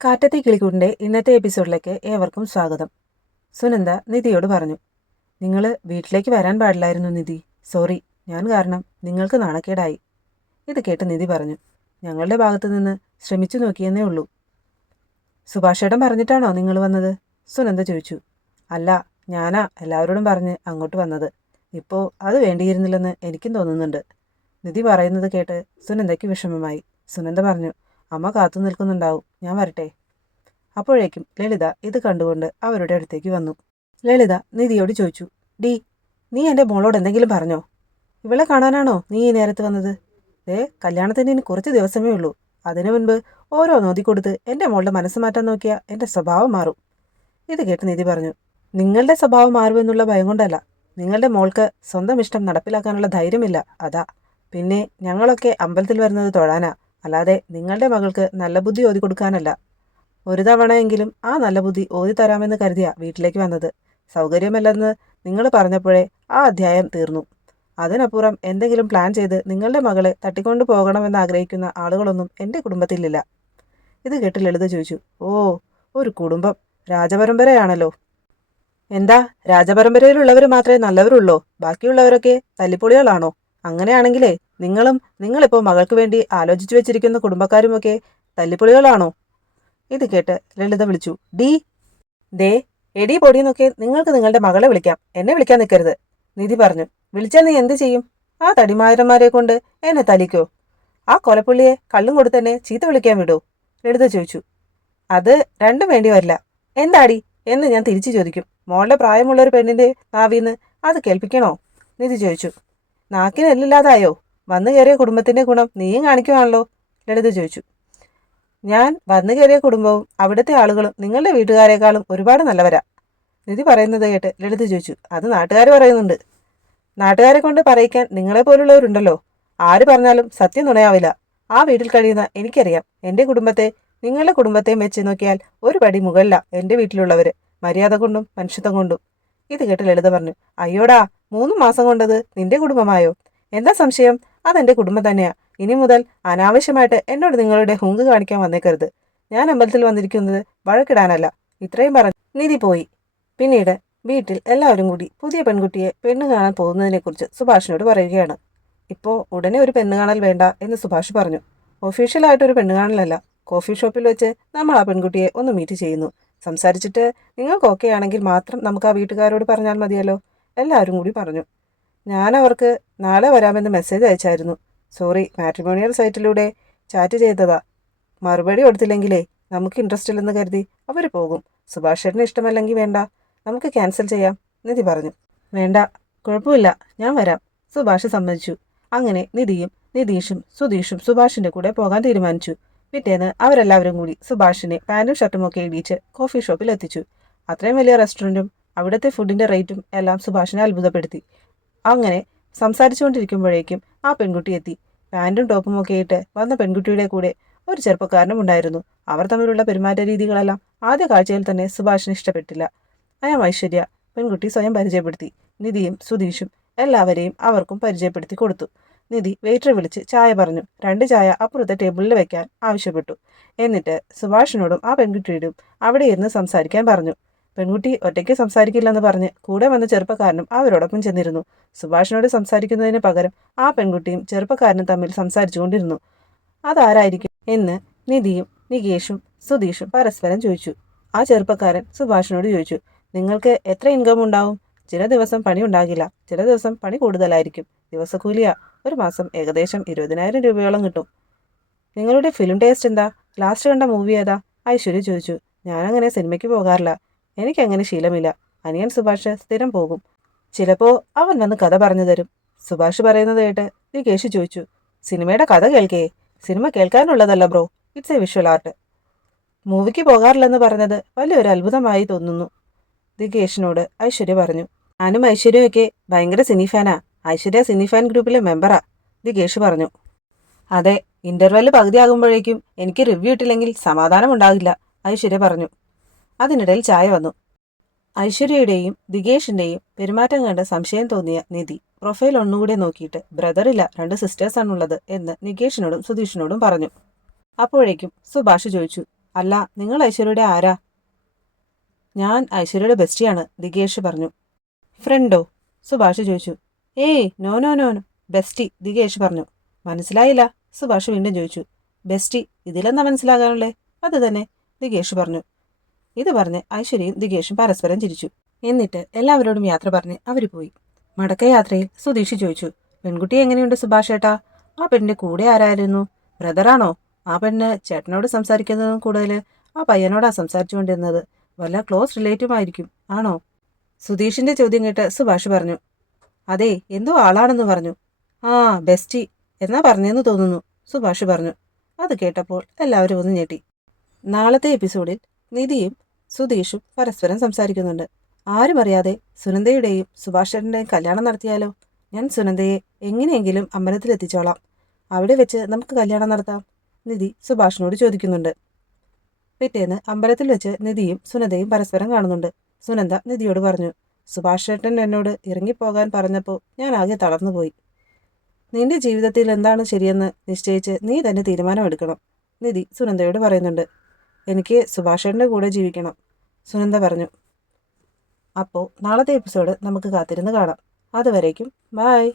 കാറ്റത്തെ കിളിക്കൂടിൻ്റെ ഇന്നത്തെ എപ്പിസോഡിലേക്ക് ഏവർക്കും സ്വാഗതം. സുനന്ദ നിധിയോട് പറഞ്ഞു, നിങ്ങൾ വീട്ടിലേക്ക് വരാൻ പാടില്ലായിരുന്നു നിധി. സോറി, ഞാൻ കാരണം നിങ്ങൾക്ക് നാണക്കേടായി. ഇത് കേട്ട് നിധി പറഞ്ഞു, ഞങ്ങളുടെ ഭാഗത്തു നിന്ന് ശ്രമിച്ചു നോക്കിയെന്നേ ഉള്ളൂ. സുഭാഷേട്ടൻ പറഞ്ഞിട്ടാണോ നിങ്ങൾ വന്നത്? സുനന്ദ ചോദിച്ചു. അല്ല, ഞാനാ എല്ലാവരോടും പറഞ്ഞ് അങ്ങോട്ട് വന്നത്. ഇപ്പോൾ അത് വേണ്ടിയിരുന്നില്ലെന്ന് എനിക്കും തോന്നുന്നുണ്ട്. നിധി പറയുന്നത് കേട്ട് സുനന്ദയ്ക്ക് വിഷമമായി. സുനന്ദ പറഞ്ഞു, അമ്മ കാത്തു നിൽക്കുന്നുണ്ടാവും, ഞാൻ വരട്ടെ. അപ്പോഴേക്കും ലളിത ഇത് കണ്ടുകൊണ്ട് അവരുടെ അടുത്തേക്ക് വന്നു. ലളിത നിധിയോട് ചോദിച്ചു, ഡി, നീ എൻ്റെ മോളോട് എന്തെങ്കിലും പറഞ്ഞോ? ഇവളെ കാണാനാണോ നീ ഈ നേരത്ത് വന്നത്? കല്യാണത്തിന് ഇനി കുറച്ച് ദിവസമേ ഉള്ളൂ. അതിനു മുൻപ് ഓരോ നോതി കൊടുത്ത് എൻ്റെ മോളുടെ മനസ്സ് മാറ്റാൻ നോക്കിയാൽ എൻ്റെ സ്വഭാവം മാറും. ഇത് കേട്ട് നിധി പറഞ്ഞു, നിങ്ങളുടെ സ്വഭാവം മാറുമെന്നുള്ള ഭയം കൊണ്ടല്ല, നിങ്ങളുടെ മോൾക്ക് സ്വന്തം ഇഷ്ടം നടപ്പിലാക്കാനുള്ള ധൈര്യമില്ല, അതാ. പിന്നെ ഞങ്ങളൊക്കെ അമ്പലത്തിൽ വരുന്നത് തൊഴാനാ, അല്ലാതെ നിങ്ങളുടെ മകൾക്ക് നല്ല ബുദ്ധി ഓതി കൊടുക്കാനല്ല. ഒരു തവണയെങ്കിലും ആ നല്ല ബുദ്ധി ഓതി തരാമെന്ന് കരുതിയാ വീട്ടിലേക്ക് വന്നത്. സൗകര്യമല്ലെന്ന് നിങ്ങൾ പറഞ്ഞപ്പോഴേ ആ അധ്യായം തീർന്നു. അതിനപ്പുറം എന്തെങ്കിലും പ്ലാൻ ചെയ്ത് നിങ്ങളുടെ മകളെ തട്ടിക്കൊണ്ടു പോകണമെന്ന് ആഗ്രഹിക്കുന്ന ആളുകളൊന്നും എൻ്റെ കുടുംബത്തിലില്ല. ഇത് കേട്ട് ലളിത ചോദിച്ചു, ഓ, ഒരു കുടുംബം, രാജപരമ്പരയാണല്ലോ. എന്താ, രാജപരമ്പരയിലുള്ളവർ മാത്രമേ നല്ലവരുള്ളോ? ബാക്കിയുള്ളവരൊക്കെ തല്ലിപ്പൊളികളാണോ? അങ്ങനെയാണെങ്കിലേ നിങ്ങളിപ്പോൾ മകൾക്ക് വേണ്ടി ആലോചിച്ചു വെച്ചിരിക്കുന്ന കുടുംബക്കാരുമൊക്കെ തല്ലിപ്പൊളികളാണോ? ഇത് കേട്ട് ലളിത വിളിച്ചു, ഡി, ദേ, എടി പൊടിയെന്നൊക്കെ നിങ്ങൾക്ക് നിങ്ങളുടെ മകളെ വിളിക്കാം, എന്നെ വിളിക്കാൻ നിൽക്കരുത്. നിധി പറഞ്ഞു, വിളിച്ചാൽ നീ എന്ത് ചെയ്യും? ആ തടിമാരന്മാരെ കൊണ്ട് എന്നെ തലിക്കോ? ആ കൊലപ്പുള്ളിയെ കള്ളും കൊടുത്തെന്നെ ചീത്ത വിളിക്കാൻ വിടോ? ലളിത ചോദിച്ചു. അത് രണ്ടും വേണ്ടി വരില്ല. എന്താടി എന്ന് ഞാൻ തിരിച്ചു ചോദിക്കും. മോളുടെ പ്രായമുള്ളൊരു പെണ്ണിൻ്റെ നാവിന്ന് അത് കേൾപ്പിക്കണോ? നിധി ചോദിച്ചു. നാക്കിന് എല്ലില്ലാതായോ? വന്നു കയറിയ കുടുംബത്തിൻ്റെ ഗുണം നീയും കാണിക്കുവാണല്ലോ, ലളിത ചോദിച്ചു. ഞാൻ വന്നു കയറിയ കുടുംബവും അവിടുത്തെ ആളുകളും നിങ്ങളുടെ വീട്ടുകാരെക്കാളും ഒരുപാട് നല്ലവരാ. നിധി പറയുന്നത് കേട്ട് ലളിത ചോദിച്ചു, അത് നാട്ടുകാർ പറയുന്നുണ്ട്. നാട്ടുകാരെ കൊണ്ട് പറയിക്കാൻ നിങ്ങളെപ്പോലുള്ളവരുണ്ടല്ലോ. ആര് പറഞ്ഞാലും സത്യം നുണയാവില്ല. ആ വീട്ടിൽ കഴിയുന്ന എനിക്കറിയാം. എൻ്റെ കുടുംബത്തെ നിങ്ങളുടെ കുടുംബത്തെയും വെച്ച് നോക്കിയാൽ ഒരു പടി മുകളില എൻ്റെ വീട്ടിലുള്ളവർ, മര്യാദ കൊണ്ടും മനുഷ്യത്വം കൊണ്ടും. ഇത് കേട്ട് ലളിത പറഞ്ഞു, അയ്യോടാ, 3 മാസം കൊണ്ടത് നിന്റെ കുടുംബമായോ? എന്താ സംശയം? അതെൻ്റെ കുടുംബം തന്നെയാ. ഇനി മുതൽ അനാവശ്യമായിട്ട് എന്നോട് നിങ്ങളുടെ ഹുങ്ക് കാണിക്കാൻ വന്നേക്കരുത്. ഞാൻ അമ്പലത്തിൽ വന്നിരിക്കുന്നത് വഴക്കിടാനല്ല. ഇത്രയും പറഞ്ഞ് നിധി പോയി. പിന്നീട് വീട്ടിൽ എല്ലാവരും കൂടി പുതിയ പെൺകുട്ടിയെ പെണ്ണ് കാണാൻ പോകുന്നതിനെക്കുറിച്ച് സുഭാഷിനോട് പറയുകയാണ്. ഇപ്പോൾ ഉടനെ ഒരു പെണ്ണ് കാണൽ വേണ്ട എന്ന് സുഭാഷ് പറഞ്ഞു. ഒഫീഷ്യലായിട്ടൊരു പെണ്ണ് കാണലല്ല, കോഫി ഷോപ്പിൽ വെച്ച് നമ്മൾ ആ പെൺകുട്ടിയെ ഒന്ന് മീറ്റ് ചെയ്യുന്നു. സംസാരിച്ചിട്ട് നിങ്ങൾക്ക് ഓക്കെ ആണെങ്കിൽ മാത്രം നമുക്ക് ആ വീട്ടുകാരോട് പറഞ്ഞാൽ മതിയല്ലോ, എല്ലാവരും കൂടി പറഞ്ഞു. ഞാൻ അവർക്ക് നാളെ വരാമെന്ന് മെസ്സേജ് അയച്ചായിരുന്നു. സോറി, മാട്രിമോണിയൽ സൈറ്റിലൂടെ ചാറ്റ് ചെയ്തതാ. മറുപടി കൊടുത്തില്ലെങ്കിലേ നമുക്ക് ഇൻട്രസ്റ്റ് ഇല്ലെന്ന് കരുതി അവർ പോകും. സുഭാഷേട്ടന് ഇഷ്ടമല്ലെങ്കിൽ വേണ്ട, നമുക്ക് ക്യാൻസൽ ചെയ്യാം, നിധി പറഞ്ഞു. വേണ്ട, കുഴപ്പമില്ല, ഞാൻ വരാം, സുഭാഷ് സമ്മതിച്ചു. അങ്ങനെ നിധിയും നിതീഷും സുധീഷും സുഭാഷിൻ്റെ കൂടെ പോകാൻ തീരുമാനിച്ചു. പിറ്റേന്ന് അവരെല്ലാവരും കൂടി സുഭാഷിനെ പാൻറ്റും ഷർട്ടും ഒക്കെ ഇടിച്ച് കോഫി ഷോപ്പിൽ എത്തിച്ചു. അത്രയും വലിയ റെസ്റ്റോറൻറ്റും അവിടുത്തെ ഫുഡിൻ്റെ റേറ്റും എല്ലാം സുഭാഷിനെ അത്ഭുതപ്പെടുത്തി. അങ്ങനെ സംസാരിച്ചുകൊണ്ടിരിക്കുമ്പോഴേക്കും ആ പെൺകുട്ടി എത്തി. പാൻറ്റും ടോപ്പും ഒക്കെ ഇട്ട് വന്ന പെൺകുട്ടിയുടെ കൂടെ ഒരു ചെറുപ്പക്കാരനും ഉണ്ടായിരുന്നു. അവർ തമ്മിലുള്ള പെരുമാറ്റ രീതികളെല്ലാം ആദ്യ കാഴ്ചയിൽ തന്നെ സുഭാഷിന് ഇഷ്ടപ്പെട്ടില്ല. ഐശ്വര്യ, പെൺകുട്ടി സ്വയം പരിചയപ്പെടുത്തി. നിധിയും സുധീഷും എല്ലാവരെയും അവർക്കും പരിചയപ്പെടുത്തി കൊടുത്തു. നിധി വെയിറ്ററെ വിളിച്ച് ചായ പറഞ്ഞു. 2 ചായ അപ്പുറത്തെ ടേബിളിൽ വെക്കാൻ ആവശ്യപ്പെട്ടു. എന്നിട്ട് സുഭാഷിനോടും ആ പെൺകുട്ടിയോടും അവിടെ ഇരുന്ന് സംസാരിക്കാൻ പറഞ്ഞു. പെൺകുട്ടി ഒറ്റയ്ക്ക് സംസാരിക്കില്ലെന്ന് പറഞ്ഞ് കൂടെ വന്ന ചെറുപ്പക്കാരനും അവരോടൊപ്പം ചെന്നിരുന്നു. സുഭാഷിനോട് സംസാരിക്കുന്നതിന് പകരം ആ പെൺകുട്ടിയും ചെറുപ്പക്കാരനും തമ്മിൽ സംസാരിച്ചുകൊണ്ടിരുന്നു. അതാരായിരിക്കും എന്ന് നിധിയും നികേഷും സുധീഷും പരസ്പരം ചോദിച്ചു. ആ ചെറുപ്പക്കാരൻ സുഭാഷിനോട് ചോദിച്ചു, നിങ്ങൾക്ക് എത്ര ഇൻകം ഉണ്ടാവും? ചില ദിവസം പണി ഉണ്ടാകില്ല, ചില ദിവസം പണി കൂടുതലായിരിക്കും. ദിവസക്കൂലിയാ, ഒരു മാസം ഏകദേശം 20,000 രൂപയോളം കിട്ടും. നിങ്ങളുടെ ഫിലിം ടേസ്റ്റ് എന്താ? ലാസ്റ്റ് കണ്ട മൂവി ഏതാ? ഐശ്വര്യ ചോദിച്ചു. ഞാനങ്ങനെ സിനിമയ്ക്ക് പോകാറില്ല, എനിക്കങ്ങനെ ശീലമില്ല. അനിയൻ സുഭാഷ് സ്ഥിരം പോകും. ചിലപ്പോൾ അവൻ വന്ന് കഥ പറഞ്ഞു തരും. സുഭാഷ് പറയുന്നത് കേട്ട് നികേഷ് ചോദിച്ചു, സിനിമയുടെ കഥ കേൾക്കേ? സിനിമ കേൾക്കാനുള്ളതല്ല bro, it's a visual art. മൂവിക്ക് പോകാറില്ലെന്ന് പറഞ്ഞത് വലിയൊരു അത്ഭുതമായി തോന്നുന്നു, നികേഷിനോട് ഐശ്വര്യ പറഞ്ഞു. ഞാനും ഐശ്വര്യയൊക്കെ ഭയങ്കര സിനി ഫാനാ. ഐശ്വര്യ സിനി ഫാൻ ഗ്രൂപ്പിലെ മെമ്പറാ, നികേഷ് പറഞ്ഞു. അതെ, ഇന്റർവെല് പകുതിയാകുമ്പോഴേക്കും എനിക്ക് റിവ്യൂ ഇട്ടില്ലെങ്കിൽ സമാധാനം ഉണ്ടാകില്ല, ഐശ്വര്യ പറഞ്ഞു. അതിനിടയിൽ ചായ വന്നു. ഐശ്വര്യയുടെയും ദികേഷിൻ്റെയും പെരുമാറ്റം കണ്ട് സംശയം തോന്നിയ നിധി പ്രൊഫൈൽ ഒന്നുകൂടെ നോക്കിയിട്ട് ബ്രദറില്ല, 2 സിസ്റ്റേഴ്സാണുള്ളത് എന്ന് നികേഷിനോടും സുധീഷിനോടും പറഞ്ഞു. അപ്പോഴേക്കും സുഭാഷ് ചോദിച്ചു, അല്ല, നിങ്ങൾ ഐശ്വര്യയുടെ ആരാ? ഞാൻ ഐശ്വര്യയുടെ ബെസ്റ്റിയാണ്, ദികേഷ് പറഞ്ഞു. ഫ്രണ്ടോ? സുഭാഷ് ചോദിച്ചു. ഏയ് no no no no, bestie, Dikesh പറഞ്ഞു. മനസ്സിലായില്ല, സുഭാഷ് വീണ്ടും ചോദിച്ചു. ബെസ്റ്റി, ഇതിലെന്താ മനസ്സിലാകാനുള്ളേ? അത് തന്നെ, ദികേഷ് പറഞ്ഞു. ഇത് പറഞ്ഞ് ഐശ്വര്യയും ദികേഷും പരസ്പരം ചിരിച്ചു. എന്നിട്ട് എല്ലാവരോടും യാത്ര പറഞ്ഞ് അവർ പോയി. മടക്കയാത്രയിൽ സുധീഷ് ചോദിച്ചു. പെൺകുട്ടി എങ്ങനെയുണ്ട് സുഭാഷ് ഏട്ടാ? ആ പെണ്ണിന്റെ കൂടെ ആരായിരുന്നു? ബ്രദറാണോ? ആ പെണ്ണ് ചേട്ടനോട് സംസാരിക്കുന്നതും കൂടുതൽ ആ പയ്യനോടാ സംസാരിച്ചുകൊണ്ടിരുന്നത്. വല്ല ക്ലോസ് റിലേറ്റീവ് ആയിരിക്കും, ആണോ? സുധീഷിന്റെ ചോദ്യം കേട്ട് സുഭാഷ് പറഞ്ഞു. അതെ, എന്തോ ആളാണെന്ന് പറഞ്ഞു. ആ, ബെസ്റ്റി എന്നാ പറഞ്ഞെന്ന് തോന്നുന്നു, സുഭാഷ് പറഞ്ഞു. അത് കേട്ടപ്പോൾ എല്ലാവരും ഒന്ന് ഞെട്ടി. നാളത്തെ എപ്പിസോഡിൽ നിധിയും സുധീഷും പരസ്പരം സംസാരിക്കുന്നുണ്ട്. ആരും അറിയാതെ സുനന്ദയുടെയും സുഭാഷേട്ടൻ്റെയും കല്യാണം നടത്തിയാലോ? ഞാൻ സുനന്ദയെ എങ്ങനെയെങ്കിലും അമ്പലത്തിലെത്തിച്ചോളാം. അവിടെ വെച്ച് നമുക്ക് കല്യാണം നടത്താം, നിധി സുഭാഷിനോട് ചോദിക്കുന്നുണ്ട്. പിറ്റേന്ന് അമ്പലത്തിൽ വെച്ച് നിധിയും സുനന്ദയും പരസ്പരം കാണുന്നുണ്ട്. സുനന്ദ നിധിയോട് പറഞ്ഞു. സുഭാഷേട്ടൻ എന്നോട് ഇറങ്ങിപ്പോകാൻ പറഞ്ഞപ്പോൾ ഞാൻ ആകെ തളർന്നുപോയി. നിന്റെ ജീവിതത്തിൽ എന്താണ് ശരിയെന്ന് നിശ്ചയിച്ച് നീ തന്നെ തീരുമാനമെടുക്കണം, നിധി സുനന്ദയോട് പറയുന്നുണ്ട്. എനിക്ക് സുഭാഷേട്ടൻ്റെ കൂടെ ജീവിക്കണം, സുനന്ദ പറഞ്ഞു. അപ്പോൾ നാളത്തെ എപ്പിസോഡ് നമുക്ക് കാത്തിരുന്ന് കാണാം. അതുവരേക്കും ബായ്.